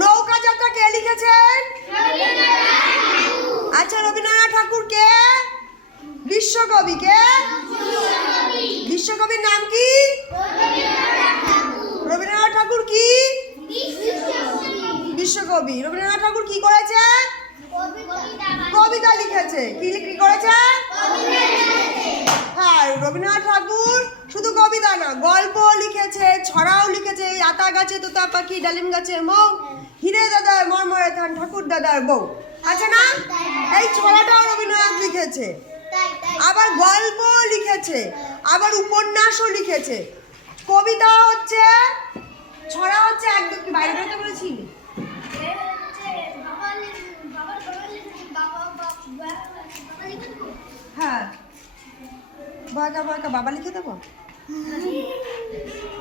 নৌকা যাত্রা কে লিখেছেন? আচ্ছা, রবীন্দ্রনাথ ঠাকুর কে? বিশ্বকবি কে? বিশ্বকবির নাম কি? রবীন্দ্রনাথ ঠাকুর কি বিশ্বকবি? রবীন্দ্রনাথ ঠাকুর কি করেছে? কবিতা লিখেছে। কি করেছে? হ্যাঁ, রবীন্দ্রনাথ ঠাকুর শুধু কবিতা না, গল্প লিখেছে, ছড়াও লিখেছে। আতা গাছে তোতা পাখি, ডালিম গাছে মৌ, হিরে দাদার মরমরে থান, ঠাকুর দাদার বউ, আছে না? এই ছড়াটাও রবীন্দ্রনাথ লিখেছে। আবার গল্প লিখেছে, আবার উপন্যাসও লিখেছে। কবিতা হচ্ছে, ছড়া হচ্ছে একদম। কি বাইরে বেরোতে বলেছিলি? হ্যাঁ, বয়কা বয়কা বাবা লিখে দেবো।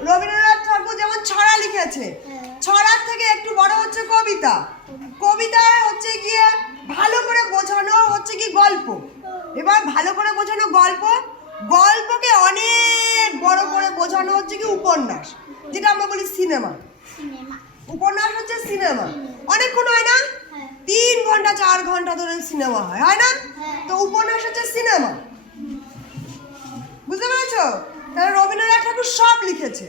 রবীন্দ্রনাথ ঠাকুর যেমন ছড়া লিখেছে, ছড়ার থেকে একটু বড় হচ্ছে কবিতা। কবিতা হচ্ছে গিয়ে ভালো করে বোঝানো হচ্ছে কি গল্প। এবার ভালো করে বোঝানো গল্প, গল্পকে অনেক বড় করে বোঝানো হচ্ছে কি উপন্যাস, যেটা আমরা বলি সিনেমা। উপন্যাস হচ্ছে সিনেমা, অনেকক্ষণ হয় না? 3 ঘন্টা 4 ঘন্টা ধরে সিনেমা হয় না? তো উপন্যাস হচ্ছে সিনেমা। বুঝতে পেরেছো? তাহলে রবীন্দ্রনাথ ঠাকুর সব লিখেছে।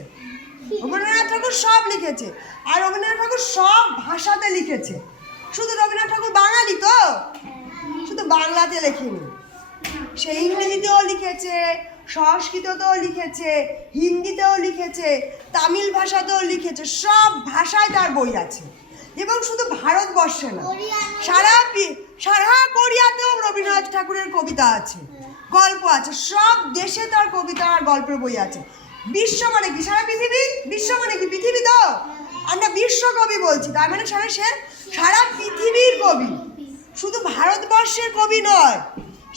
রবীন্দ্রনাথ ঠাকুর সব লিখেছে, আর রবীন্দ্রনাথ ঠাকুর সব ভাষাতে লিখেছে। শুধু রবীন্দ্রনাথ ঠাকুর বাঙালি তো, শুধু বাংলাতে লেখেনি, সে ইংরেজিতেও লিখেছে, সংস্কৃততেও লিখেছে, হিন্দিতেও লিখেছে, তামিল ভাষাতেও লিখেছে। সব ভাষায় তার বই আছে। এবং শুধু ভারতবর্ষে না, সারা কোরিয়াতেও রবীন্দ্রনাথ ঠাকুরের কবিতা আছে, গল্প আছে। সব দেশে তার কবিতা আর গল্পের বই আছে। বিশ্ব মানে কি? সারা পৃথিবী। বিশ্ব মানে কি? পৃথিবী তো। আমরা বিশ্বকবি বলছি, তার মানে সে সারা পৃথিবীর কবি, শুধু ভারতবর্ষের কবি নয়।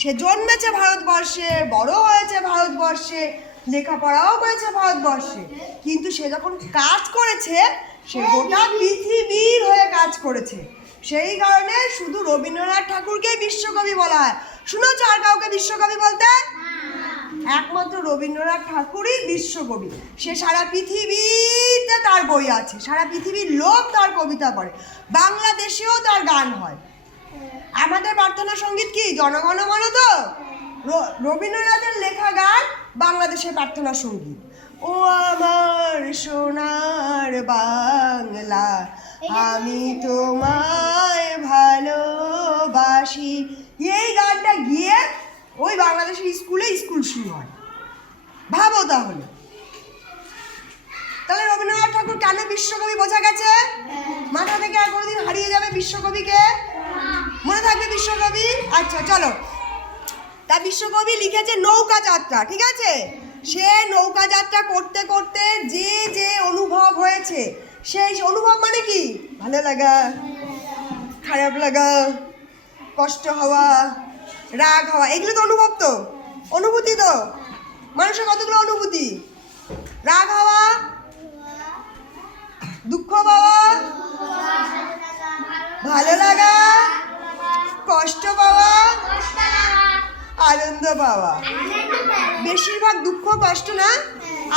সে জন্মেছে ভারতবর্ষে, বড় হয়েছে ভারতবর্ষে, লেখাপড়াও করেছে ভারতবর্ষে, কিন্তু সে যখন কাজ করেছে, সে গোটা পৃথিবীর হয়ে কাজ করেছে। সেই কারণে শুধু রবীন্দ্রনাথ ঠাকুরকে বিশ্বকবি বলা হয়। শুনেছ আর কাউকে বিশ্বকবি বলতে? একমাত্র রবীন্দ্রনাথ ঠাকুরই বিশ্বকবি। সে সারা পৃথিবীতে তার বই আছে, সারা পৃথিবীর লোক তার কবিতা পড়ে, বাংলাদেশেও তার গান হয়। আমাদের প্রার্থনা সঙ্গীত কি জনগণ মন? তো রবীন্দ্রনাথের লেখা গান বাংলাদেশের প্রার্থনা সঙ্গীত। ও আমার সোনার বাংলা, আমি তোমায় ভালোবাসি, এই গানটা গিয়ে ওই বাংলাদেশের স্কুল শুরু হয়। ভাবো তাহলে। তাহলে রবীন্দ্রনাথ ঠাকুর কেন বিশ্বকবি বোঝা গেছে? মাথা থেকে আর কোনোদিন হারিয়ে যাবে বিশ্বকবিকে? মনে থাকবে বিশ্বকবি? আচ্ছা চলো। তা বিশ্বকবি লিখেছে নৌকা যাত্রা, ঠিক আছে? সে নৌকা যাত্রা করতে করতে যে যে অনুভব হয়েছে, সেই অনুভব মানে কি? ভালো লাগা, খারাপ লাগা, কষ্ট হওয়া, রাগ হওয়া, এগুলো তো অনুভব, তো অনুভূতি। তো মানুষের কতগুলো অনুভূতি? রাগ হওয়া, দুঃখ পাওয়া, ভালো লাগা, কষ্ট পাওয়া, আনন্দ পাওয়া। বেশিরভাগ দুঃখ কষ্ট না,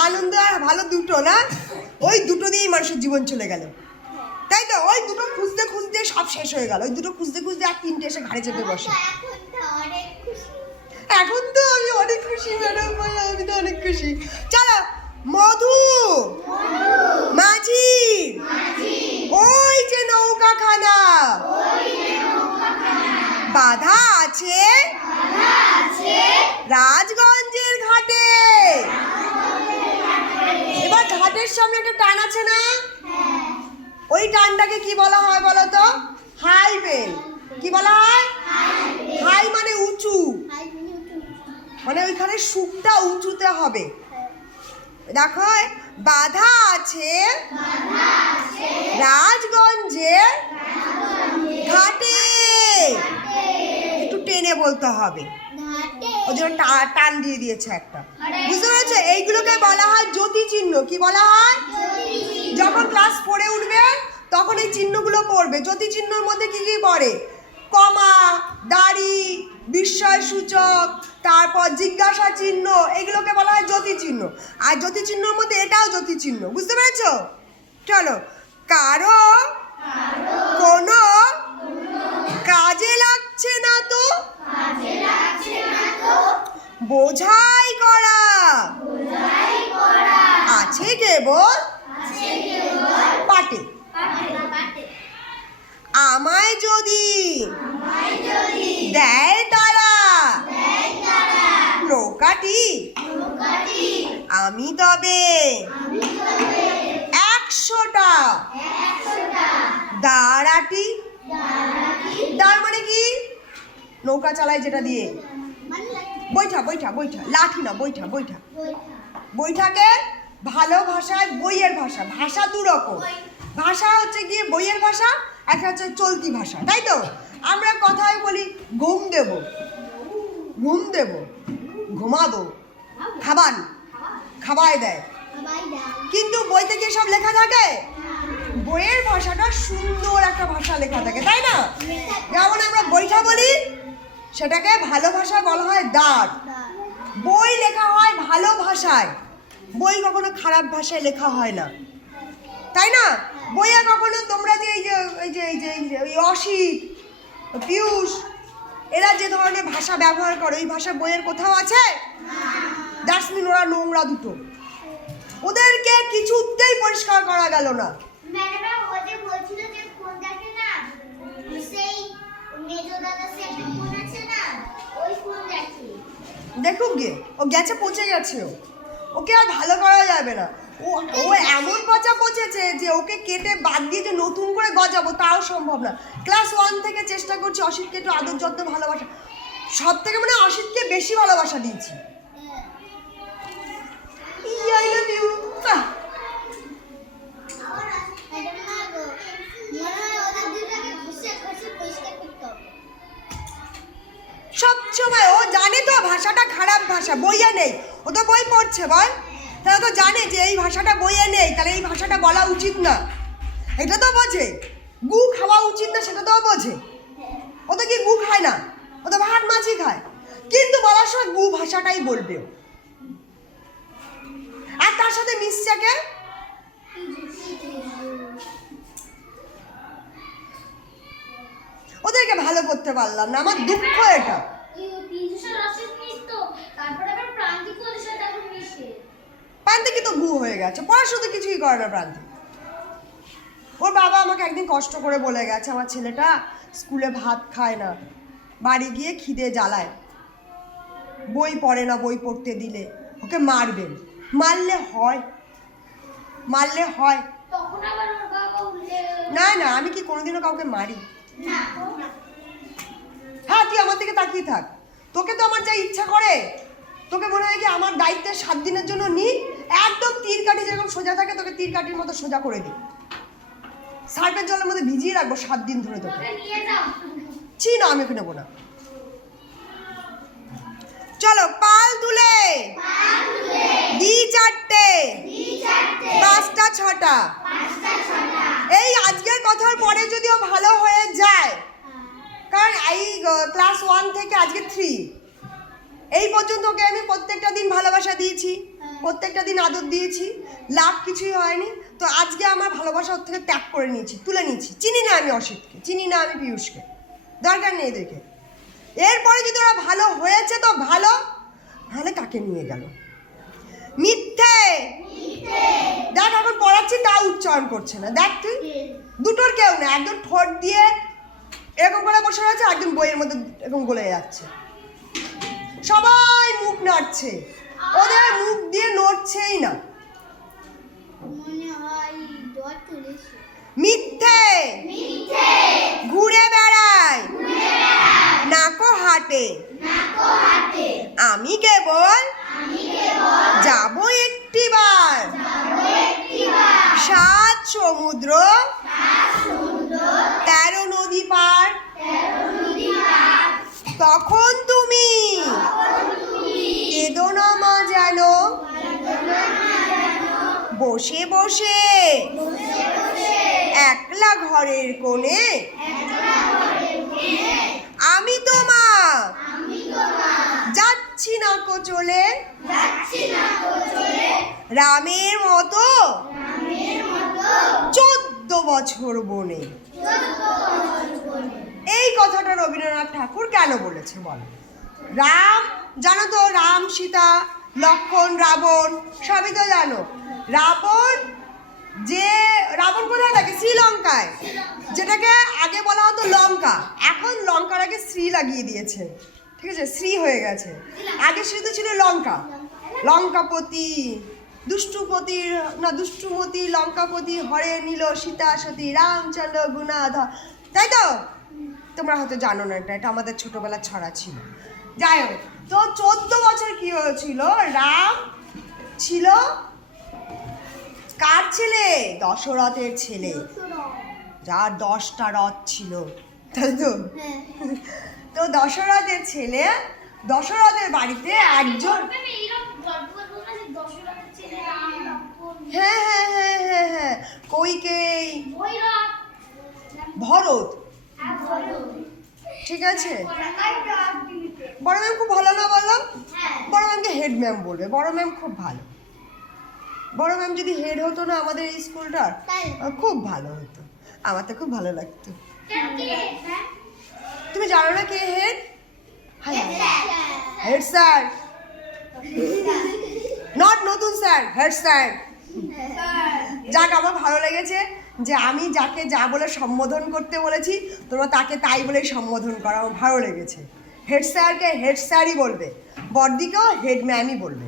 আনন্দ আর ভালো দুটো না, ওই দুটো দিয়েই মানুষের জীবন চলে গেল, তাই তো? ওই দুটো খুঁজতে খুঁজতে সব শেষ হয়ে গেল। ওই দুটো খুঁজতে খুঁজতে আর 3টে এসে ঘাড়ে চেপে বসে। এখন তো আমি অনেক খুশি ম্যাডাম, আমি তো অনেক খুশি। চলো, মধু মাঝি, ওই যে নৌকাখানা বাধা আছে রাজগঞ্জের ঘাটে। এবার ঘাটের সামনে একটা টান আছে না? ওই টানটাকে কি বলা হয় বলো তো? হাই বেল। কি বলা হয়? হাই মানে উঁচু, মানে ওইখানে সুরটা উঁচুতে হবে। দেখো, বাধা আছে রাজগঞ্জের ঘাটে, একটু টেনে বলতে হবে, ওই জন্য টান দিয়ে দিয়েছে একটা। বুঝতে পেরেছো? এইগুলোকে বলা হয় জ্যোতি চিহ্ন। কি বলা হয়? যখন ক্লাস 4-এ উঠবে তখন এই চিহ্নগুলো পড়বে। জ্যোতি চিহ্নর মধ্যে কি কি পড়ে? কমা, দাড়ি, বিস্ময়সূচক, তারপর জিজ্ঞাসা চিহ্ন, এগুলোকে বলা হয় জ্যোতিচিহ্ন। আর জ্যোতিচিহ্নর মধ্যে এটাও জ্যোতিচিহ্ন, বুঝতে পেরেছো? চলো, কারো কোনো কাজে লাগছে না তো বোঝাই করা আছে কেবল পাটে। আমায় যদি দেয় তারা নৌকাটি, আমি তবে 100টা দাঁড়াটি। দাঁড় মানে কি? নৌকা চালায় যেটা দিয়ে। বৈঠা, বৈঠা, বৈঠা, লাঠি না, বৈঠা, বৈঠা। বৈঠাকে ভালো ভাষায় বইয়ের ভাষা, ভাষা দু রকম। ভাষা হচ্ছে গিয়ে বইয়ের ভাষা, একটা হচ্ছে চলতি ভাষা, তাই তো? আমরা কথায় বলি ঘুম দেব, ঘুম দেব, ঘুমাবো, খাবান, খাওয়াই দেয়। কিন্তু বইতে কি সব লেখা থাকে? বইয়ের ভাষাটা সুন্দর একটা ভাষা লেখা থাকে, তাই না? যেমন আমরা বৈঠা বলি, সেটাকে ভালো ভাষায় বলা হয় দাঁড়। বই লেখা হয় ভালো ভাষায়, বই কখনো খারাপ ভাষায় লেখা হয় না, তাই না? বইয়ে কখনো তোমরা যে ওই অসিত, পিয়ুষ, এরা যে ধরনের ভাষা ব্যবহার করে, ওই ভাষা বইয়ের কোথাও আছে? দ্যাটস মিন ওরা নোংরা দুটো, ওদেরকে কিছুতেই পরিষ্কার করা গেল না। দেখুক গে, ও গেছে, পচে গেছে, ওকে আর ভালো করা যাবে না। ও এমন পচা পচেছে যে ওকে কেটে বাদ দিয়ে যে নতুন করে গজাবো তাও সম্ভব না। ক্লাস 1 থেকে চেষ্টা করছি অসিতকে একটু আদর যত্ন ভালোবাসা, সব থেকে মানে অসিতকে বেশি ভালোবাসা দিয়েছি। I love you. সবসময় ও জানে তো ভাষাটা খারাপ ভাষা, বইয়ে নেই। ও তো বই পড়ছে, বল, তাহলে তো জানে যে এই ভাষাটা বইয়ে নেই, তাহলে এই ভাষাটা বলা উচিত না, এটা তো বোঝে। গু খাওয়া উচিত না, সেটা তো বোঝে। ও তো কি গু খায় না, ও তো ভাত মাছই খায়, কিন্তু বলার সময় গু ভাষাটাই বলবে। আর তার সাথে মিশছে কে? ওদেরকে ভালো করতে পারলাম না, আমার দুঃখ এটা। প্রান্তিক তো গু হয়ে গেছে, পড়াশোনা কিছুই করে না প্রান্তিক। ওর বাবা আমাকে একদিন কষ্ট করে বলে গেছে, আমার ছেলেটা স্কুলে ভাত খায় না, বাড়ি গিয়ে খিদে জ্বালায়, বই পড়ে না, বই পড়তে দিলে ওকে মারবেন। মারলে হয়, মারলে হয় না? না, আমি কি কোনোদিনও কাউকে মারি? হ্যাঁ, তুই আমার দিকে তাকিয়ে থাক, তোকে তো আমার যা ইচ্ছা করে, তোকে মনে হয় কি আমার দায়িত্বে 7 দিনের জন্য নি, একদম তীর কাঠি যেরকম সোজা থাকে তোকে তীর কাঠির মতো সোজা করে দিই, সার্ফের জলের মধ্যে ভিজিয়ে রাখবো 7 দিন ধরে তোকে। ছি না, আমি ওকে নেবো না। চলো, পাল তুলে দি 4টে, 5টা 6টা। এই আজকের কথার পরে যদিও ভালো হয়ে যায়, কারণ এই ক্লাস 1 থেকে আজকে 3 এই পর্যন্ত ওকে আমি প্রত্যেকটা দিন ভালোবাসা দিয়েছি, প্রত্যেকটা দিন আদর দিয়েছি, লাভ কিছুই হয়নি। তো আজকে আমার ভালোবাসা ওর থেকে ত্যাগ করে নিয়েছি, তুলে নিয়েছি। চিনি না আমি অসিতকে, চিনি না আমি পিয়ুষকে, দরকার নেই এদেরকে। এরপরে যদি ওরা ভালো হয়েছে তো ভালো, নাহলে কাকে নিয়ে গেল? মিথ্যে। দেখ এখন পড়াচ্ছি তা উচ্চারণ করছে না, দেখ তুই দুটোর কেউ না, একজন ঠোঁট দিয়ে এরকম করে বসে রয়েছে, একজন বইয়ের মধ্যে এরকম গলে যাচ্ছে, সবাই মুখ নাড়ছে, ওদের মুখ দিয়ে নড়ছেই না। মিথ্যে, ঘুরে বেড়ায় নাকো হাটে, আমি কেবল যাব একটিবার, 7 সমুদ্র 13 নদী পার, তখন তুমি কেঁদো না মা যেন, বসে বসে একলা ঘরের কোণে আমি তো মা যাচ্ছি না কো চলে রামের মতো 14 বছর বনে। এই কথাটা রবীন্দ্রনাথ ঠাকুর কেন বলেছে বলো? রাম, জানো তো, রাম, সীতা, লক্ষ্মণ, রাবণ, সবই তো জানো। রাবণ কোথায় থাকে? শ্রীলঙ্কায়, যেটাকে আগে বলা হতো লঙ্কা, এখন লঙ্কার আগে শ্রী লাগিয়ে দিয়েছে, ঠিক আছে, শ্রী হয়ে গেছে। আগে শুধু ছিল লঙ্কা, লঙ্কাপতি, দুষ্টুমতি লঙ্কাপতি হরে নিল সীতা সতী রামচন্দ্র গুণাধর, তাই তো? তোমরা হয়তো জানো না, এটা আমাদের ছোটবেলার ছড়া ছিল। যাই হোক, তো 14 বছর কি হয়েছিল? রাম ছিল কার ছেলে? দশরথের ছেলে, যার 10টা রথ ছিল, তাই তো? তো দশরথের ছেলে, দশরথের বাড়িতে একজন, হ্যাঁ, কৈকেয়ী, ভরত, ঠিক আছে। বড় ম্যাম খুব ভালো না বললাম? বড় ম্যামকে হেড ম্যাম বলবে, বড় ম্যাম খুব ভালো। বড় ম্যাম যদি হেড হতো না আমাদের এই স্কুলটার, খুব ভালো হতো, আমার তো খুব ভালো লাগতো। তুমি জানো না কে হেড? হেড স্যার, নট নতুন স্যার, হেড স্যার। যাক, আমার ভালো লেগেছে যে আমি যাকে যা বলে সম্বোধন করতে বলেছি তোমরা তাকে তাই বলে সম্বোধন করা, আমার ভালো লেগেছে। হেড স্যারকে হেড স্যারই বলবে, বড়দিকেও হেড ম্যামই বলবে।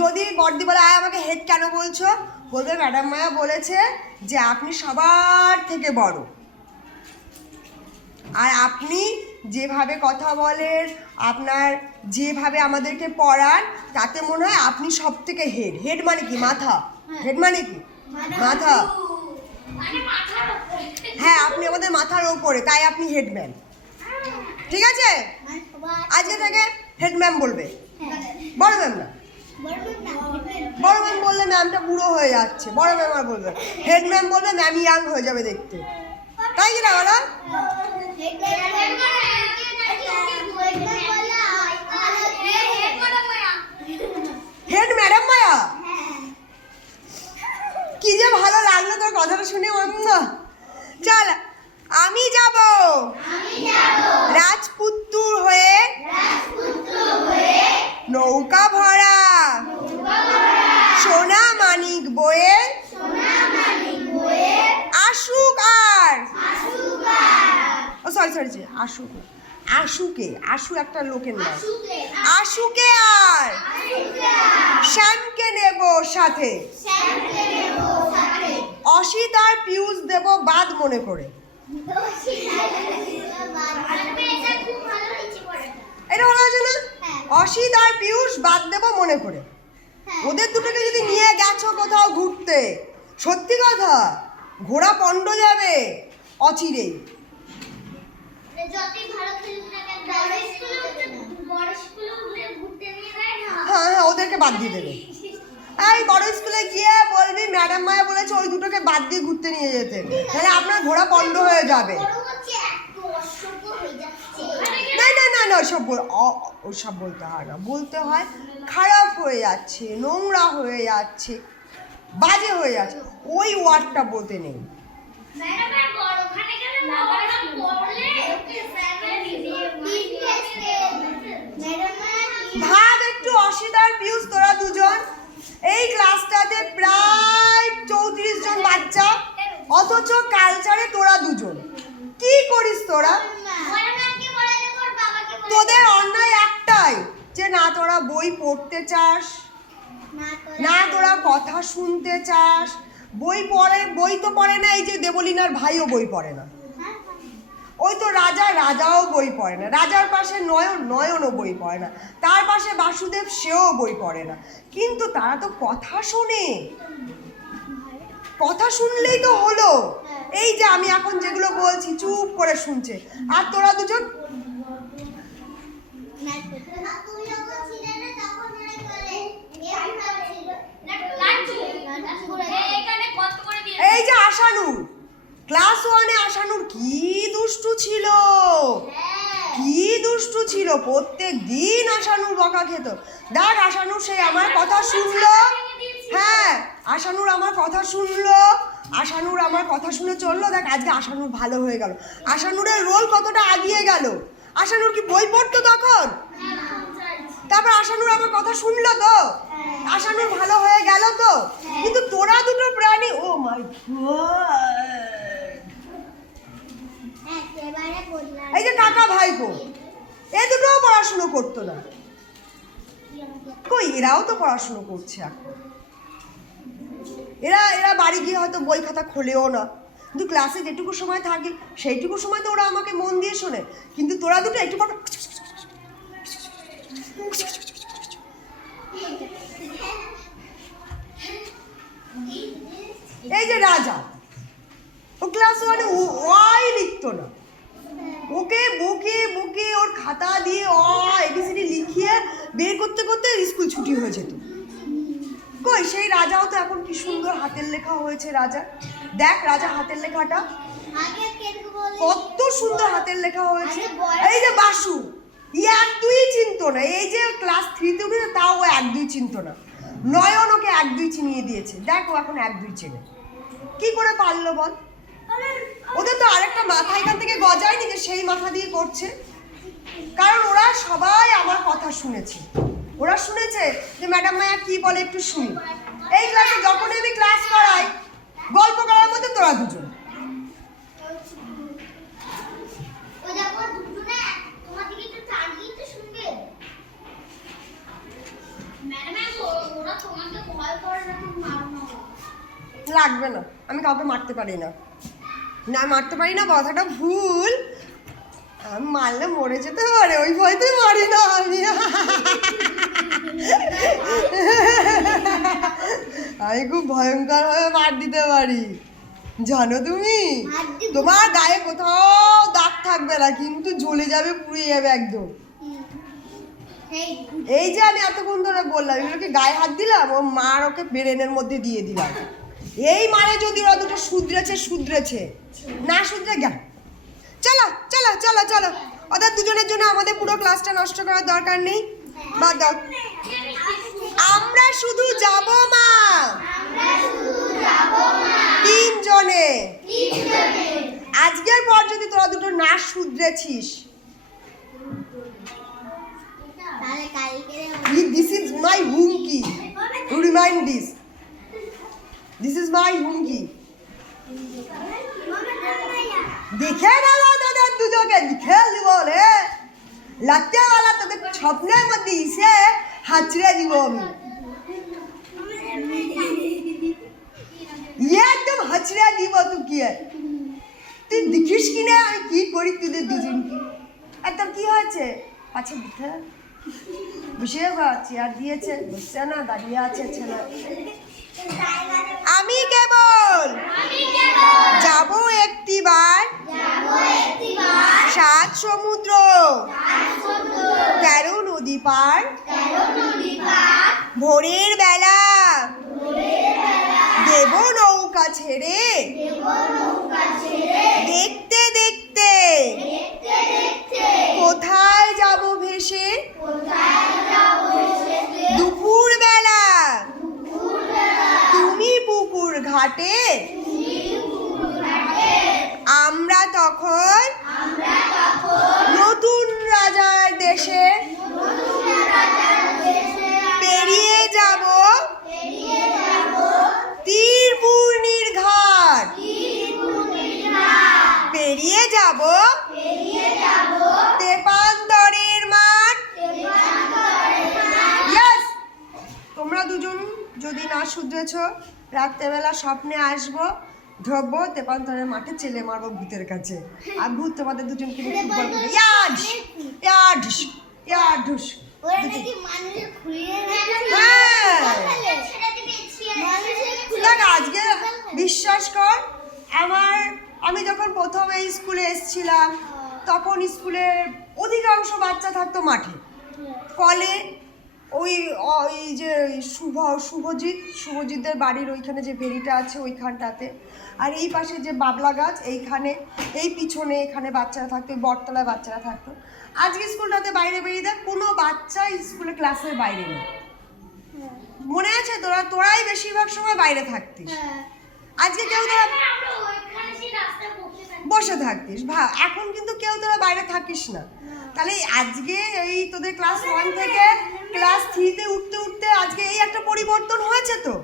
যদি বড়দি বলে আমাকে হেড কেন বলছো, বলবে ম্যাডাম মায়া বলেছে যে আপনি সবার থেকে বড়, আর আপনি যেভাবে কথা বলেন, আপনার যেভাবে আমাদেরকে পড়ান, তাতে মনে হয় আপনি সব থেকে হেড। হেড মানে কি? মাথা। হেড মানে কি? মাথা। হ্যাঁ, আপনি আমাদের মাথার ওপরে, তাই আপনি হেড ম্যাম, ঠিক আছে? আজকে থেকে হেড ম্যাম বলবে, বড় ম্যাম না। বড় ম্যাম বললে ম্যামটা বুড়ো হয়ে যাচ্ছে, বড় ম্যাম আর বলবে। হেড ম্যাম বলবে ম্যাম ইয়াং হয়ে যাবে দেখতে, তাই কি না বলো? হেড ম্যাডাম মায়া, কি যে ভালো লাগলো তোর কথাটা শুনে। চল, আমি যাব রাজপুত্তুর হয়ে নৌকা ভরা সোনা মানিক বয়ে আসুক আর, সরি আশু একটা লোকের নাম, আশুকে আর শ্যামকে নেব সাথে, অসিত আর পিয়ুষ দেব বাদ মনে করে। এটা ভালো আছে না? অসিত আর পিয়ুষ বাদ দেব মনে করে। ওদের দুটোকে যদি নিয়ে গেছো কোথাও ঘুরতে, সত্যি কথা, ঘোড়া পণ্ড যাবে অচিরেই। হ্যাঁ, ওদেরকে বাদ দিয়ে দেবে। এই বড় স্কুলে গিয়ে বলবি ম্যাডাম মায়া বলেছে ওই দুটোকে বাদ দিয়ে ঘুরতে নিয়ে যেতে, তাহলে আপনার ঘোড়া পণ্ড হয়ে যাবে। না, ওসব বলতে হয় না, বলতে হয় খারাপ হয়ে যাচ্ছে, নোংরা হয়ে যাচ্ছে, বাজে হয়ে যাচ্ছে, ওই ওয়ার্ডটা বলতে নেই। ভাব একটু, অসিত আর পিয়ুষ তোরা দুজন এই ক্লাসটাতে প্রায় 34 জন বাচ্চা, অথচ কালচারে তোরা দুজন কি করিস তোরা? তোদের অন্যায় একটাই যে না তোরা বই পড়তে চাস, না তোরা কথা শুনতে চাস। বই তো পড়ে না, এই যে দেবলীনার ভাইও বই পড়ে না, ওই তো রাজাও বই পড়ে না, রাজার পাশে নয়নও বই পড়ে না, তার পাশে বাসুদেব, সেও বই পড়ে না, কিন্তু তারা তো কথা শোনে। কথা শুনলেই তো হলো, এই যে আমি এখন যেগুলো বলছি চুপ করে শুনছে, আর তোরা দুজন এই যে আশানুর, ক্লাস 1-এ আশানুর কি দুষ্টু ছিল, কি দুষ্টু ছিল, প্রত্যেক দিন আশানুর বকা খেত। দেখ আশানুর সেই আমার কথা শুনলো, হ্যাঁ আশানুর আমার কথা শুনলো, আশানুর আমার কথা শুনে চললো। দেখ আজকে আশানুর ভালো হয়ে গেল, আশানুরের রোল কতটা আগিয়ে গেল। আশানুর কি বই পড়তো তখন? তারপর আশানুর আমার কথা শুনলো তো, আশানুর ভালো হয়ে গেল তো। কিন্তু তোরা দুটো প্রাণী, ও মাই গড, এই যে কাকা ভাইপো, এ দুটোও পড়াশুনো করতো না। কই এরাও তো পড়াশুনো করছে এখন। এরা বাড়ি গিয়ে হয়তো বই খাতা খোলেও না, কিন্তু ক্লাসে যেটুকু সময় থাকে সেইটুকু সময় তো ওরা আমাকে মন দিয়ে শোনে। কিন্তু তোরা দুটো একটু পর এই যে রাজা, ও ক্লাস ওয়ানে ওয়াই লিখতো না, ওকে বকে বকে ওর খাতা দিয়ে এবিসিডি লিখিয়ে বের করতে করতে স্কুল ছুটি হয়ে যেত। কই সেই রাজাও তো এখন কি সুন্দর হাতের লেখা হয়েছে রাজা। দেখ রাজা হাতের লেখাটা কত সুন্দর হাতের লেখা হয়েছে। এই যে বাসু, এক দুই চিনতো না, এই যে ক্লাস 3-তে উঠেছে তাও ও 1-2 চিনতো না। নয়ন ওকে 1-2 চিনিয়ে দিয়েছে, দেখ ও এখন 1-2 চেনে। কি করে পারলো বল? ওদের তো আরেকটা মাথা এখান থেকে গজায়নি যে সেই মাথা দিয়ে করছে। কারণ ওরা সবাই আমার কথা শুনেছে, ওরা শুনেছে যে ম্যাডাম মায়া কি বলে একটু শুনি। এই ক্লাসে যখনই আমি ক্লাস করাই গল্প করার মধ্যে তোরা দুজন। লাগবে না, আমি কাউকে মারতে পারি না, না মারতে পারি না কথাটা ভুল, আমি মারলে মরে যেতে পারে ওই ভয়তে মারি না আমি। আমি খুব ভয়ঙ্কর ভাবে মার দিতে পারি জানো তুমি। তোমার গায়ে কোথাও দাগ থাকবে না, কিন্তু জ্বলে যাবে, পুড়ে যাবে একদম। এই যে আমি এতক্ষণ ধরে বললাম এগুলোকে গায়ে হাত দিলাম, ও মার ওকে ব্রেনের মধ্যে দিয়ে দিলাম। এই মানে যদি ওরা দুটো শুধরেছে, না শুধরে গেল। চলো চলো চলো চলো, ওদের দুজনের জন্য আমাদের পুরো ক্লাসটা নষ্ট করার দরকার নেই, বাদ দাও। আমরা শুধু যাব মা, 3 জনে। আজকের পর যদি তোরা দুটো না শুধরেছিস, this is my হুমকি, to remind this is my হুমকি। দেখে গেল তোদের দুজনকে, দেখে দিব রে, লাত্তেওয়ালা তোদের স্বপ্নের মধ্যে এসে হাঁচড়ে দিব আমি, একদম হাঁচড়ে দিব। তুই দেখিস কিনা আমি কি করি তোদের দুজনকে। আর তোর কি হয়েছে? আচ্ছা দিতে বসে চেয়ার দিয়েছে, বসছে না, দাঁড়িয়ে আছে ছেলে। আমি কেবল যাব একটিবার 7 সমুদ্র 13 নদী পার, ভোরের বেলা দেব নৌকা ছেড়ে, দেখতে দেখতে কোথায় যাব ভেসে, দুপুর বেলা তুমি পুকুর ঘাটে, আমরা তখন নতুন রাজার দেশে পেরিয়ে যাব তীরপূর্ণির ঘাট, পেরিয়ে যাব তেপান্তরের মাঠ। ইয়েস, তোমরা দুজন যদি না শুধরেছ, রাত্রেবেলা স্বপ্নে আসবো, ঢোকবো তেপান্তরের মাঠে, চেলে মারবো ভূতের কাছে, আর ভূত তোমাদের দুজনকে ফুটবল করবে। আজকে বিশ্বাস কর, আমি যখন প্রথম এই স্কুলে এসেছিলাম তখন স্কুলের অধিকাংশ বাচ্চা থাকতো মাঠে, কলে ওই ওই যে শুভজিৎদের বাড়ির ওইখানে যে ভেরিটা আছে ওইখানটাতে, আর এই পাশে যে বাবলা গাছ এইখানে, এই পিছনে এখানে বাচ্চারা থাকতো, ওই বটতলায় বাচ্চারা থাকতো। আজকে স্কুলটাতে বাইরে বেরিয়ে দেখ কোনো বাচ্চা স্কুলে ক্লাসের বাইরে নেই। মনে আছে তোরাই বেশিরভাগ সময় বাইরে থাকতিস। আজকে কেউ তোরা বসে থাকতিস, এখন কিন্তু কেউ তোরা বাইরে থাকিস না। তাহলে আজকে এই তোদের ক্লাস 1 থেকে ক্লাস 3-তে উঠতে উঠতে আজকে এই একটা পরিবর্তন হয়েছে তো।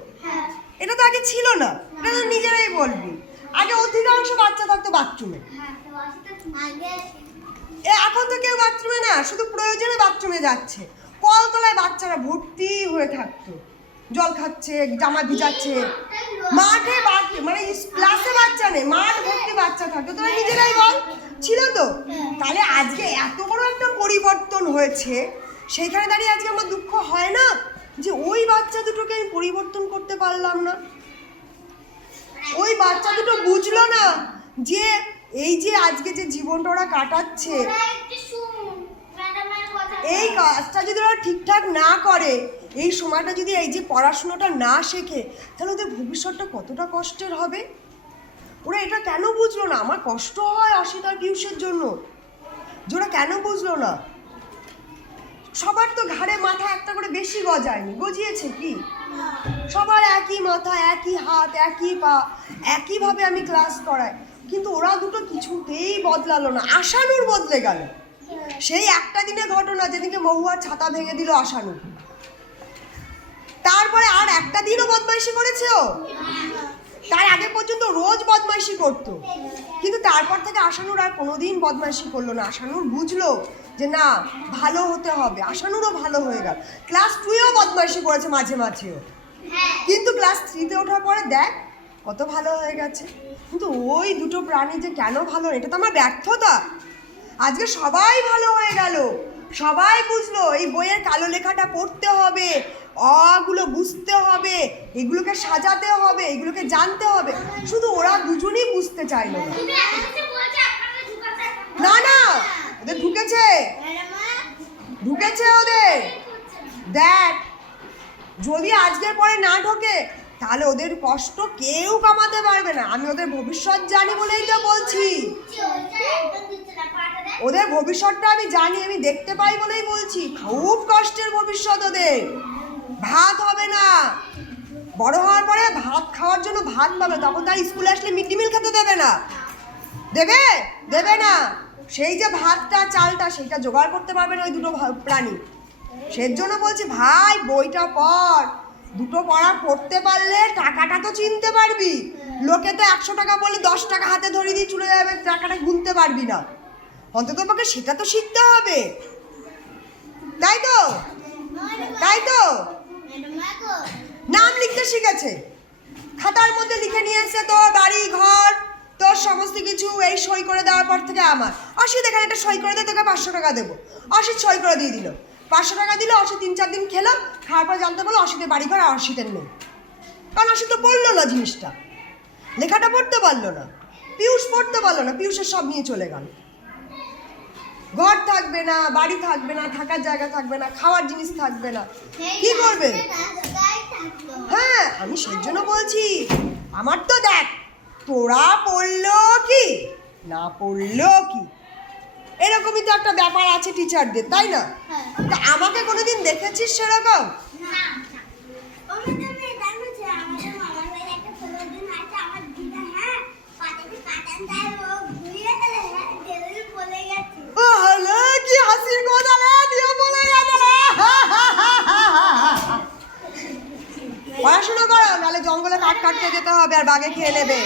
এটা তো আগে ছিল না, এটা তো নিজেরাই বলবি। আগে অধিকাংশ বাচ্চা থাকতো বাথরুমে, এখন তো কেউ বাথরুমে না, শুধু প্রয়োজনে বাথরুমে যাচ্ছে। কলতলায় বাচ্চারা ভর্তি হয়ে থাকতো, জল খাচ্ছে, জামা ভিজাচ্ছে। মাঠে মানে ক্লাসে বাচ্চা নেই, মাঠ ভর্তি বাচ্চা থাকতো। তোরা নিজেরাই বল, ছিল তো। তাহলে আজকে এত বড় একটা পরিবর্তন হয়েছে, সেইখানে দাঁড়িয়ে আজকে আমার দুঃখ হয় না যে ওই বাচ্চা দুটোকে আমি পরিবর্তন করতে পারলাম না। ওই বাচ্চা দুটো বুঝলো না যে এই যে আজকে যে জীবনটা ওরা কাটাচ্ছে, এই কাজটা যদি ওরা ঠিকঠাক না করে, এই সময়টা যদি এই যে পড়াশোনাটা না শেখে, তাহলে ওদের ভবিষ্যৎটা কতটা কষ্টের হবে। ওরা এটা কেন বুঝলো না? আমার কষ্ট হয় অসিতার পিউষের জন্য, যে ওরা কেন বুঝলো না। সবার তো ঘাড়ে মাথা একটা করে বেশি গজায়নি, গজিয়েছে কি? সবার একই মাথা, একই হাত, একই পা, একইভাবে আমি ক্লাস করাই, কিন্তু ওরা দুটো কিছুতেই বদলালো না। আশানুর বদলে গেল। সেই একটা দিনের ঘটনা যেদিকে মহুয়ার ছাতা ভেঙে দিল আশানু, তারপরে আর একটা দিনও বদমাইশি করেছে ও। তার আগে পর্যন্ত রোজ বদমাইশি করতো, কিন্তু তারপর থেকে আশানুর আর কোনোদিন বদমাইশি করলো না। আশানুর বুঝলো যে না, ভালো হতে হবে। আশানুরও ভালো হয়ে গেল। ক্লাস 2-এও বদমাইশি করেছে মাঝে মাঝেও, কিন্তু ক্লাস 3-তে ওঠার পরে দেখ কত ভালো হয়ে গেছে। কিন্তু ওই দুটো প্রাণী যে কেন ভালো, এটা তো আমার ব্যর্থতা। আজকে সবাই ভালো হয়ে গেল, সবাই বুঝলো এই বইয়ের কালো লেখাটা পড়তে হবে, অগুলো বুঝতে হবে, এগুলোকে সাজাতে হবে, এগুলোকে জানতে হবে। শুধু ওরা দুজনই বুঝতে চাইলো না। না না, ওদের ঢুকেছে ওদের। দেখ, যদি আজকের পরে না ঢোকে তাহলে ওদের কষ্ট কেউ কমাতে পারবে না। আমি ওদের ভবিষ্যৎ জানি বলেই তো বলছি। ওদের ভবিষ্যৎটা আমি জানি, আমি দেখতে পাই বলেই বলছি। খুব কষ্টের ভবিষ্যৎ ওদের। ভাত হবে না, বড় হওয়ার পরে ভাত খাওয়ার জন্য ভাত পাবে, তখন তার স্কুলে আসলে মিড ডে মিল খেতে দেবে না। দেবে না। সেই যে ভাতটা চালটা সেইটা জোগাড় করতে পারবে না ওই দুটো প্রাণী। সেই জন্য বলছি ভাই, বইটা পড়। দুটো পড়তে পারলে টাকাটা তো চিনতে পারবি। লোকে তো 100 টাকা বলে 10 টাকা হাতে ধরিয়ে দিয়ে চলে যাবে, টাকাটা গুনতে পারবি না। অন্তত তোমাকে সেটা তো শিখতে হবে, তাই তো। নাম লিখতে শিখেছে, খাতার মধ্যে লিখে নিয়ে এসে তোর বাড়ি ঘর তোর সমস্ত কিছু এই সই করে দেওয়ার পর থেকে আমার অসিত এখানে একটা সই করে দে, তোকে 500 টাকা দেবো। অসিত সই করে দিয়ে দিল, 500 টাকা দিল। অসিত 3-4 দিন খেলো, খাওয়ার পর জানতে পারলো অসিতের বাড়ি ঘর আর অসিতের নেই। কারণ অসিত তো পড়লো না জিনিসটা, লেখাটা পড়তে পারলো না, পিয়ুষ পড়তে পারলো না, পিয়ুষের সব নিয়ে চলে গেল। ঘর থাকবে না, বাড়ি থাকবে না, থাকার জায়গা থাকবে না, খাওয়ার জিনিস থাকবে না, কি করবে? হ্যাঁ, আমি সেই জন্য বলছি, আমার তো দেখ, তোরা পড়লো কি না পড়লো কি, এরকমই তো একটা ব্যাপার আছে টিচারদের, তাই না? তা আমাকে কোনোদিন দেখেছিস সেরকম? কি হাসির কথা দিয়ে বলে গেল। পড়াশোনা করো, নাহলে জঙ্গলে কাঠ কাটতে যেতে হবে আর বাঘে খেয়ে নেবে।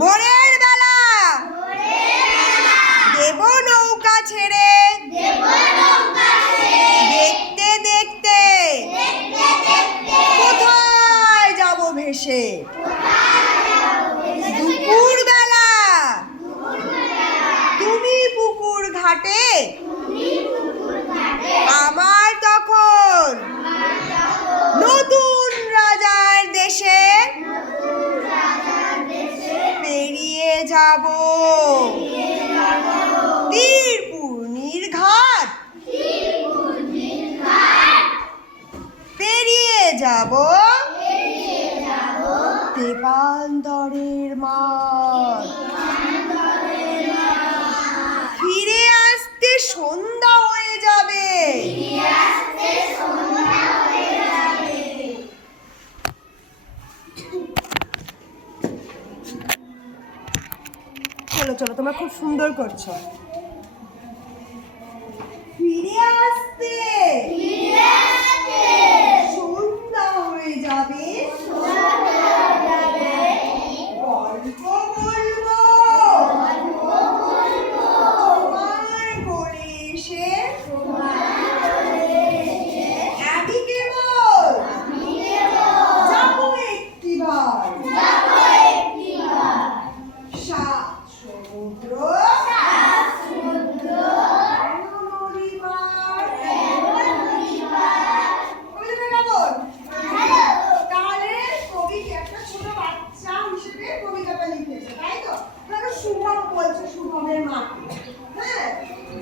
ভোরের বেলা দেব নৌকা ছেড়ে, দেখতে দেখতে কোথায় যাব ভেসে। দুপুর বেলা তুমি পুকুর ঘাটে, আমার তখন নতুন রাজার দেশে পেরিয়ে যাব তীরপূর্ণির ঘাট। অন্তরের মাঠ। ফিরে আসতে সন্ধ্যা হয়ে যাবে। চলো চলো, তোমরা খুব সুন্দর করছো। ফিরে আসতে সন্ধ্যা হয়ে যাবে। গল্প বলবো তোমার করে এসে। আমি কেবল যাবো একটিবার। সাত সমুদ্র শুভম বলছে, শুভমের মাকে, হ্যাঁ,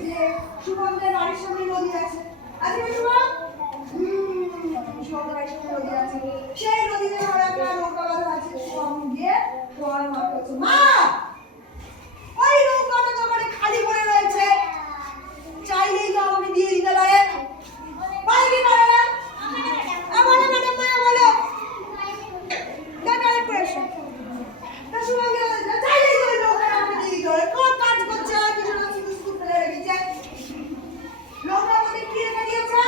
যে শুভমদের বাড়ির সামনে নদী আছে। আছে না শুভম? শুভমদের বাড়ির সামনে নদী আছে। সেই নদীতে ধরো একটা নৌকা বাঁধা আছে। শুভম গিয়ে তোমার মাকে বলছে, মা ওই নৌকাটা তো ওখানে খালি পড়ে রয়েছে, চাইলেই তো আমাকে দিয়ে দিতে পারে। পারে কি পারে না? বলো ম্যাডাম, মায়া বলো। কালেক্ট করে এসো। তা শুভমকে বলছে, চাইলেই তো ওই নৌকাটা আমাকে দিয়ে দিতে পারে। কোন কাজ করছে না, কিছু না, শুধু শুধু ফেলে রেখেছে। নৌকার মধ্যে কি রেখে দিয়েছে?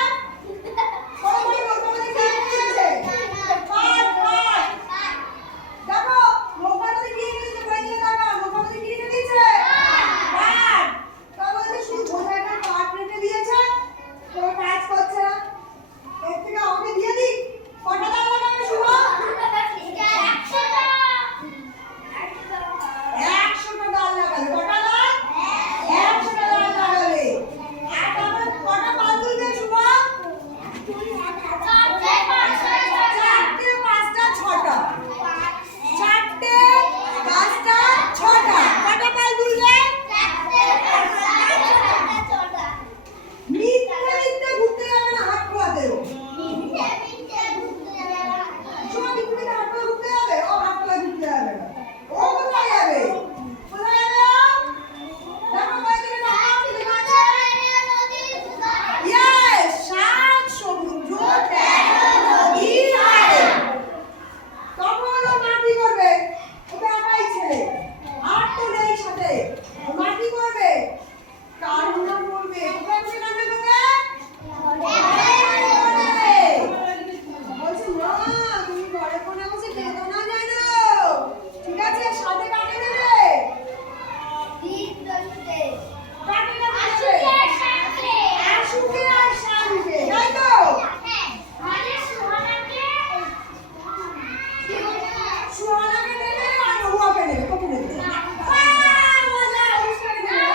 ওই নৌকার মধ্যে কি রেখে দিয়েছে? পাট, পাট। দেখো নৌকার মধ্যে কি রেখে দিয়েছে? বই দিয়ে দেখো নৌকার মধ্যে কি রেখে দিয়েছে? পাট। তা বলছে শুধু বোঝায় একটা পাট রেখে দিয়েছে, কোনো কাজ করছে না। এর থেকে আমাকে দিয়ে দিই। কটা দাও লাগাবে শুভ? 100টা ডাল লাগাবে। কটা ডাল? 100টা ডাল লাগাবে। আর তারপরে কটা পাল তুলবে শুভ? 4টে, 5টা, 6টা। 4টে, 5টা, 6টা। কটা পাল তুলবে? মিথ্যে মিথ্যে ঘুরতে যাবে না, হাত খোলা দেবো। শুভ মিথ্যে মিথ্যে হাত খোলা ঘুরতে যাবে? ও হাত খোলা ঘুরতে যাবে না। ও কোথায় যাবে? কোথায় যাবে ও? দেখো বই থেকে নাম লেখা আছে। ইয়েস, 7 সমুদ্র 13 নদীর ধারে। তখন ও মাটি করবে। ও তো একাই ছেলে, আর তো নেই সাথে। ও মাটি করবে, কান্না করবে। কোথায় বসে কান্না করবে? বলছে, মা তুমি ঘরে কোণে বসে কেঁদো না যেন, ঠিক আছে? সাথে কাকে নেবে? কাকে নেবে? আশুকে আর শানুকে, তাই তো? সুহানাকে নেবে আর রুয়াকে নেবে। তোকে নেবে। মজা, অনুষ্ঠানে নেবে।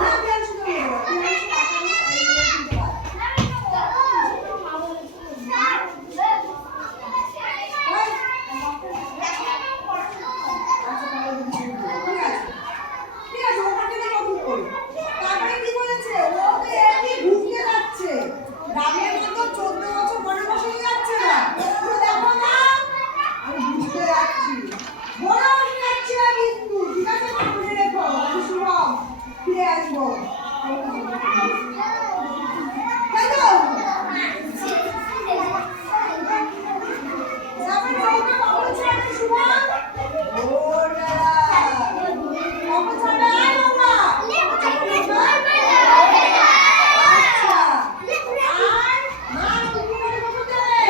না, প্রিয়াংশু তো নেবে না। প্রিয়াংশু টাকা নিয়ে এই নিয়ে কিনতে পারে। ঠিক আছে, ওখানে থেকে কখন করবো? তারপরে কি বলেছে? ও তো এমনি ঘুরতে যাচ্ছে। গ্রামের মতো 14 বছর বনবাসে যাচ্ছে না। তো দেখো না, আমি ঘুরতে যাচ্ছি। বনবাসে যাচ্ছি না কিন্তু, ঠিক আছে? মনে রেখো, আমি শুভম ফিরে আসবো। তাই তো? তারপরে নৌকা কখন ছাড়বে শুভম? ভোরবেলা। কখন ছাড়বে? আয় নৌকা। আচ্ছা। আর মা তুমি করে কখন যাবে?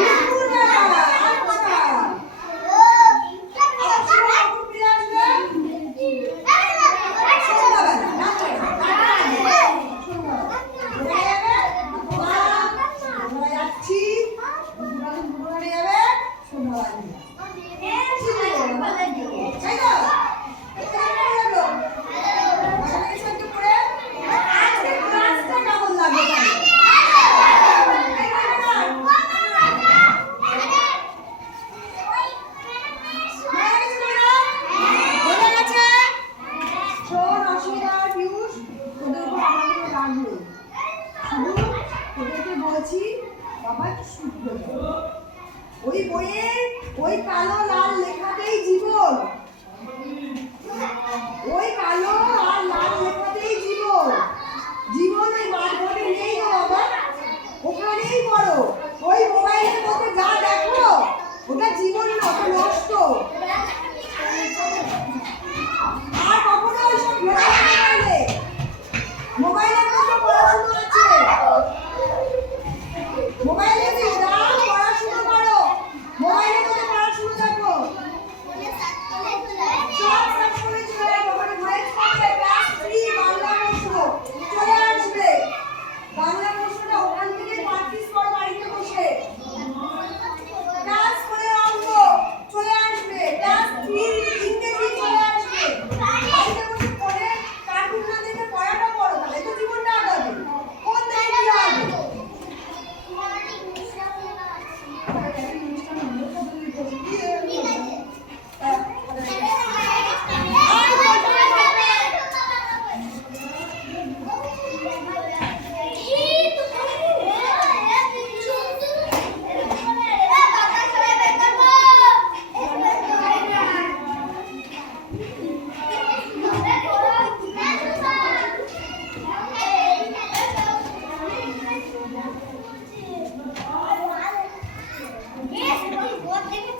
দুপুরবেলা। আর কটা? আর শুভ কখন ফিরে আসবে? সন্ধ্যাবেলা। রাত্রে। সন্ধ্যাবেলা। কোথায় যাবে? মা, আমরা যাচ্ছি। দুপুরে যাবে, সন্ধ্যাবেলা। তাই তো? আজকে ক্লাসটা কেমন লাগলো? বোঝা গেছে? শোন অসুবিধা আর পিয়ুষ, তোদের উপর আমার কোনো রাগ নেই। শুধু তোদেরকে বলছি বাবা শুদ্ধ জল। ওই বইয়ের ওই কালো লাল লেখাতেই জীবন, ওই কালো আর লাল লেখাতেই জীবন। জীবন ওই মাঠঘাটে নেই গো বাবা, ওখানেই বড়। ওই মোবাইলের মধ্যে যা দেখো ওটা জীবন না, ওটা নষ্ট। আর কখনো ওইসব মোবাইলে মোবাইলের মধ্যে পড়াশোনা আছে, মোবাইলে যাও পড়াশোনা করো, মোবাইলের মধ্যে পড়াশোনা দেখো। সব সার্চ করে চলে যাবো, ওখানে ভয়েস করবে ক্লাস 3 বাংলা প্রশ্ন চলে আসবে। বাংলা প্রশ্নটা ওখান থেকে প্র্যাকটিস করো বাড়িতে বসে। ক্লাস করে অঙ্ক চলে আসবে, ক্লাস 3 ইংরেজি চলে আসবে। বাড়িতে বসে পড়ে কার্টুন না দেখে পড়াটা করো, তাহলে তো জীবনটা আগাবে। কোন দিকে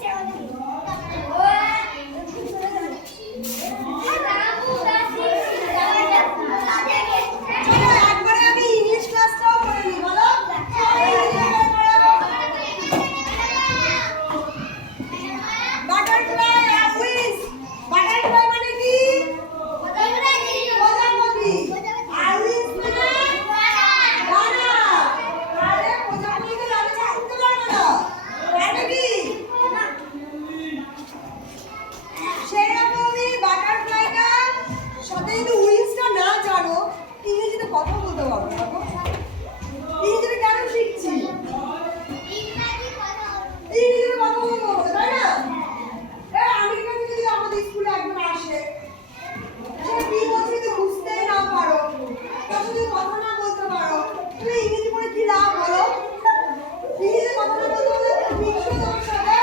কি হবে? কথা বলতে পারবো না, ইংরেজিতে কেন শিখছি? ইংরেজিতে কথা বলবো তাই না? আমেরিকা থেকে যদি আমাদের স্কুলে একজন আসে, সে কি বলছে যদি বুঝতেই না পারো, তার সাথে কথা না বলতে পারো, তুমি ইংরেজি পড়ে কি লাভ বলো? ইংরেজিতে কথা না বলতে বলে মিশো তোমার সাথে।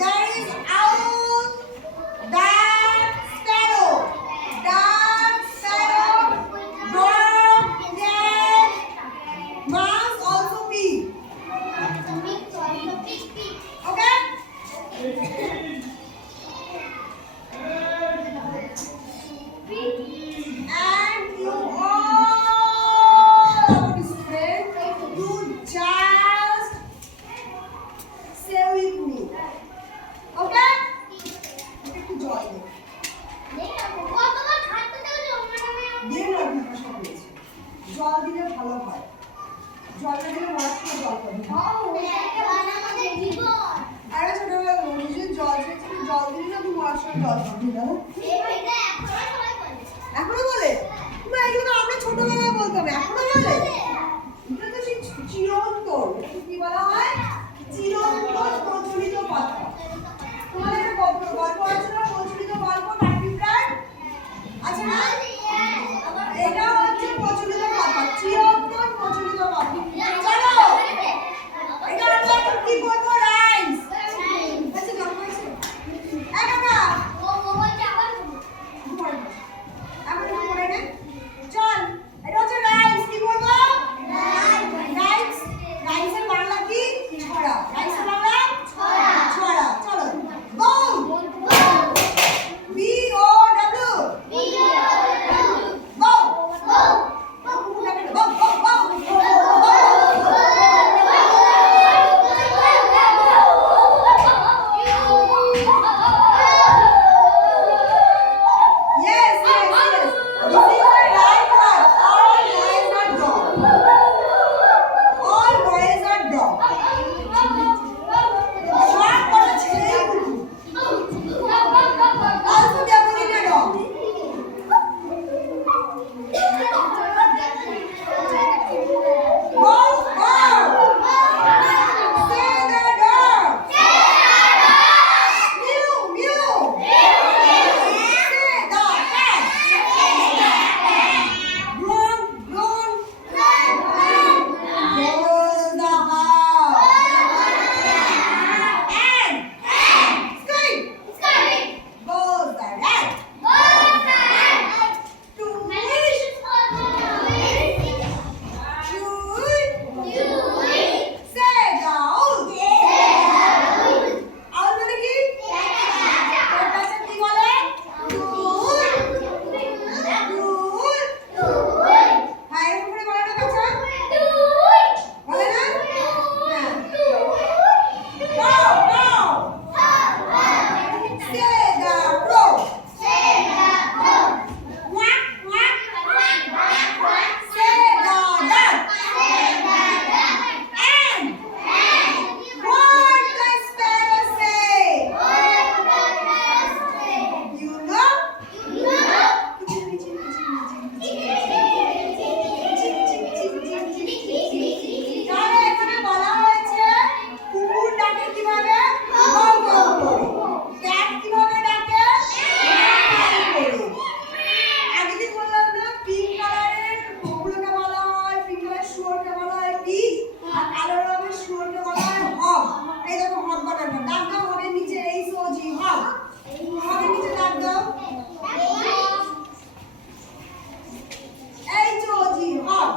There is out And you all, our students, you just say with me. Okay? একটু জল দে। দিয়ে না ভাষা বলেছে। জল দিলে ভালো হয়। জল না দিলে পড়াশোনা জল করবে। আরে ছোটবেলা বলেছি জল দিলে না তুমি পড়াশোনা জল করবে না। এখনো বলে? তুমি এগুলো আমরা ছোটবেলায় বলতাম, এখনো বলে? এটা তো সেই চিরন্তন, কি বলা হয়? চিরন্তন প্রচলিত কথা। তোমাদের একটা গল্প আছে না, প্রচলিত গল্প কাঠবিড়াল আছে না? এটা হচ্ছে প্রচলিত কথা, চিরন্তন প্রচলিত কথা। চলো এটা আমরা এখন কি করবো? রাইমস। আচ্ছা গল্প আছে একা এখন মনে নেই। চল এটা হচ্ছে রাইমস। কি বলবো? রাইমস। রাইমসের বাংলা কি? ছড়া। রাইমসের বাংলা ছড়া। চলো বউ। BOW বউ। Yes, yes, yes. This is the right word. All boys are dog. All boys are dog. সব কটা ছেলেই কুকুর। Also definitely a dog. Go, go. Say the dog. Mew, mew. Say the cat. Groan, groan. Goes the house. And scream. Goes the rat. To wish. Shoot. Say the owl. Owl মানে কি? ওর কাছে কি বলে? হ্যাঁ এরকম করে বলে না বাচ্চা? বলে না? হ্যাঁ। Go, go. Say the crow. Quack, quack. Say the duck. And what does sparrow say? You know? তাহলে এখানে বলা হয়েছে কুকুর ডাকে কিভাবে? ভৌ ভৌ করে। ক্যাট কিভাবে ডাকে? ম্যাও ম্যাও করে। আগেদিন বললাম না পিঙ্ক কালারের কুকুরকে বলা হয়, পিঙ্ক কালারের শুয়োরকে বলা হয় পিগ, আর কালো রঙের শুয়োরকে বলা হয় হগ। এই দেখো হগ বানানো। ডাক দাও হগের নিচে HOG হগ। হগের নিচে ডাক দাও HOG হগ।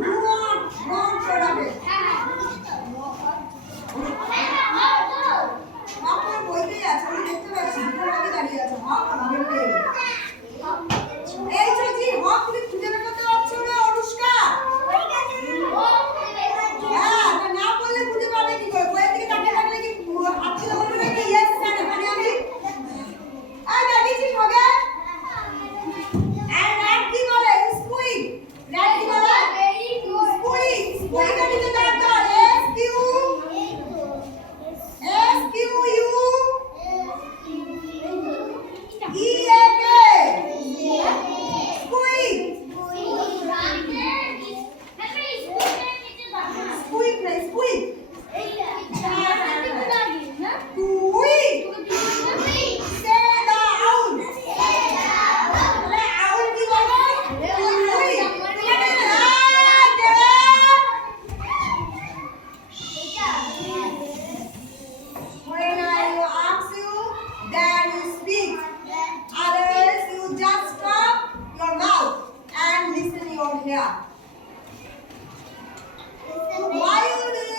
Roar, roar করে ডাকে। হগ ওর বইতেই আছে, আমি দেখতে পাচ্ছি দুটো হগই দাঁড়িয়ে আছে, হগ আর হগের পেয়ে। HOG হগ তুমি খুঁজে বের করতে পারছো না অনুষ্কা? হ্যাঁ, না বললে খুঁজে পাবে কি করে? বইয়ের দিকে তাকিয়ে থাকলে কি হাত ছিল বলবে নাকি ইয়েস স্যার এখানে আমি? এই দাঁড়িয়েছিস হগে? আর র্যাট কি বলে? স্কুইক। র্যাট কি বলে? স্কুইক। স্কুইকের নিচে ডাক দাও SQUEAK। স্কুইক। স্কুইক না স্কুইক। স্কুইক। Say the owl. তাহলে owl কি বলে? স্কুইক। When I ask you, then you speak. Otherwise, you just stop your mouth and listen your ear. Why you do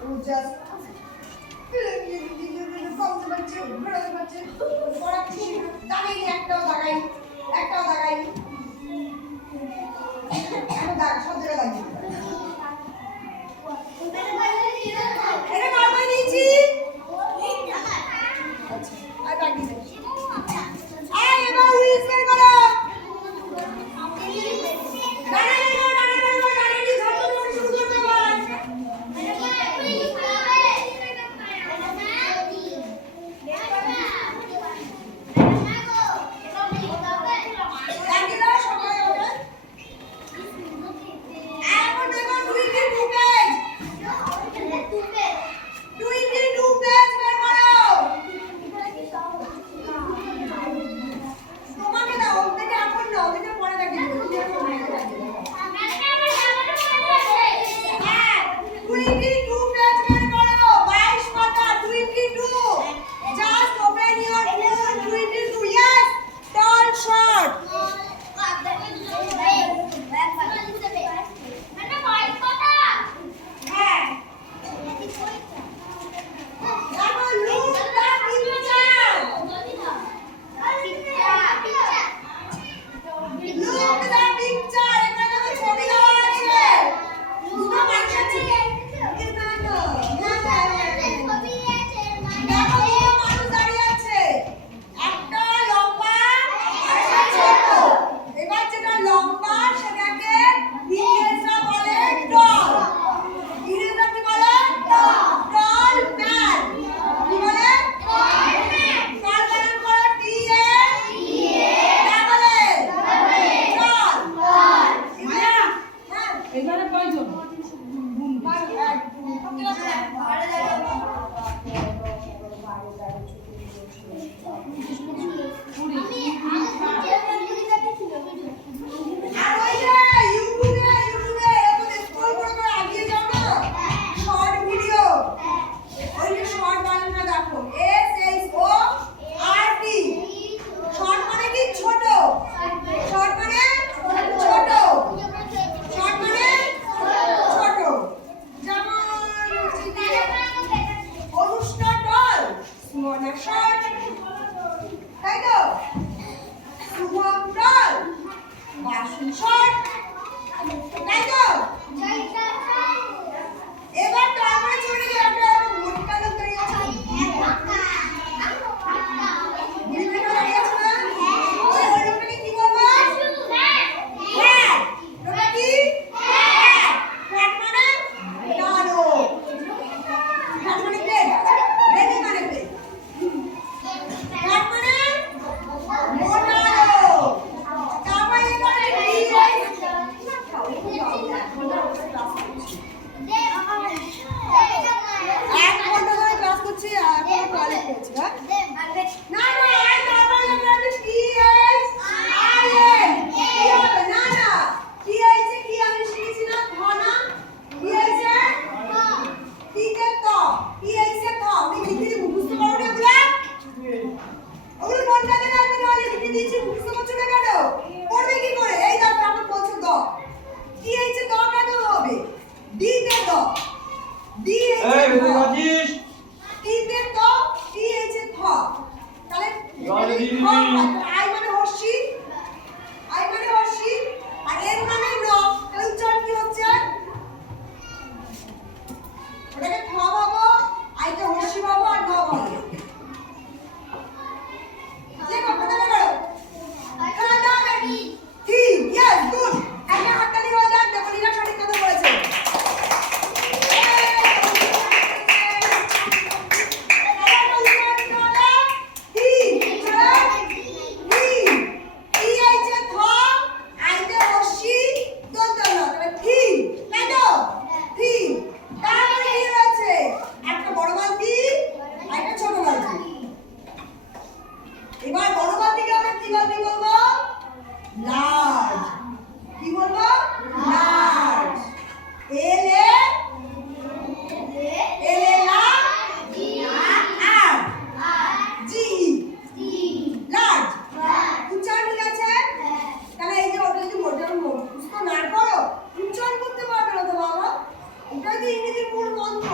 ও জাস্ট কমতে পারছে ঘোরাতে পারছে পড়াচ্ছি দাঁড়াই একটাও দাঁড়াই দাগ সব জায়গায় লাগিয়ে এটা মারবা নিয়েছি আচ্ছা আর বাকি আয় এবার হুইসেল করো ইংরেজির মূল মন্ত্র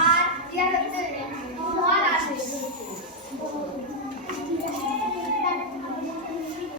আর ইয়া হচ্ছে